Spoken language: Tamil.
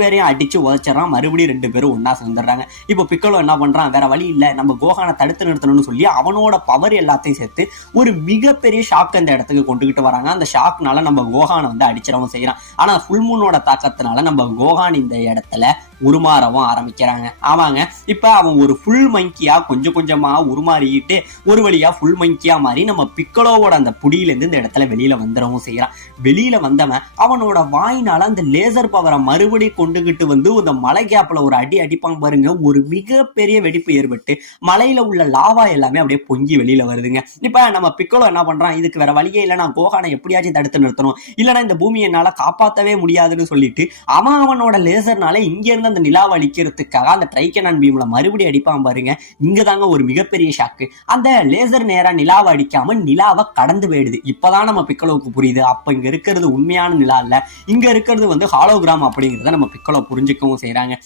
பேரையும் அடிச்சு உதச்சிடறான். மறுபடியும் 2 பேரும் ஒன்னா சேர்ந்துடுறாங்க. இப்போ பிக்கலோ என்ன பண்றான், வேற வழி இல்ல, நம்ம கோகானை தடுத்து நிறுத்தணும்னு சொல்லி அவனோட பவர் எல்லாத்தையும் சேர்த்து ஒரு மிகப்பெரிய ஷாக் அந்த இடத்துக்கு கொண்டுகிட்டு வராங்க. அந்த ஷாக்னால நம்ம கோகானை வந்து அடிச்சிடவும் செய்யறான். ஆனா ஃபுல் மூனோட தாக்கத்தினால நம்ம கோகான் இந்த இடத்துல உருமாறவும் ஆரம்பிக்கிறாங்க. ஆமாங்க, இப்ப அவன் ஒரு ஃபுல் மங்கியா கொஞ்சம் கொஞ்சமா உருமாறிட்டு ஒரு வழியா ஃபுல் மங்கியா மாறி நம்ம பிக்கலோவோட அந்த புடியிலிருந்து இந்த இடத்துல வெளியில வந்துடவும் செய்யறான். வெளியில வந்தவன் அவனோட வாயினால அந்த லேசர் பவரை மறுபடி கொண்டுகிட்டு வந்து அந்த மலை கேப்ல ஒரு அடி அடிப்பான் பாருங்க. ஒரு மிகப்பெரிய வெடிப்பு ஏற்பட்டு மலையில உள்ள லாவா எல்லாமே அப்படியே பொங்கி வெளியில வருதுங்க. இப்ப நம்ம பிக்கலோ என்ன பண்றான், இதுக்கு வேற வழியே இல்லை, நான் கோகானை எப்படியாச்சும் தடுத்து நிறுத்தணும், இல்லைன்னா இந்த பூமியை என்னால காப்பாற்றவே முடியாதுன்னு சொல்லிட்டு அவனோட லேசர்னால இங்க இருந்து அந்த நிலாவை அழிக்கிறதுக்காக அந்த ட்ரைகனான் பீம்ல மறுபடியும் அடிப்பான் பாருங்க. இங்க தாங்க ஒரு மிகப்பெரிய ஷாக்கு. அந்த லேசர் நேரா நிலாவை அடிக்காம நிலாவை கடந்து போயிடுது. இப்பதான் நம்ம பிக்கலோவுக்கு புரியுது, அப்ப இங்க இருக்கிறது உண்மையான நிலா இல்ல, இங்க இருக்கிறது வந்து ஹாலோகிராம் அப்படிங்கிறத நம்ம பிக்கலோ புரிஞ்சுக்கவும் செய்யறாங்க.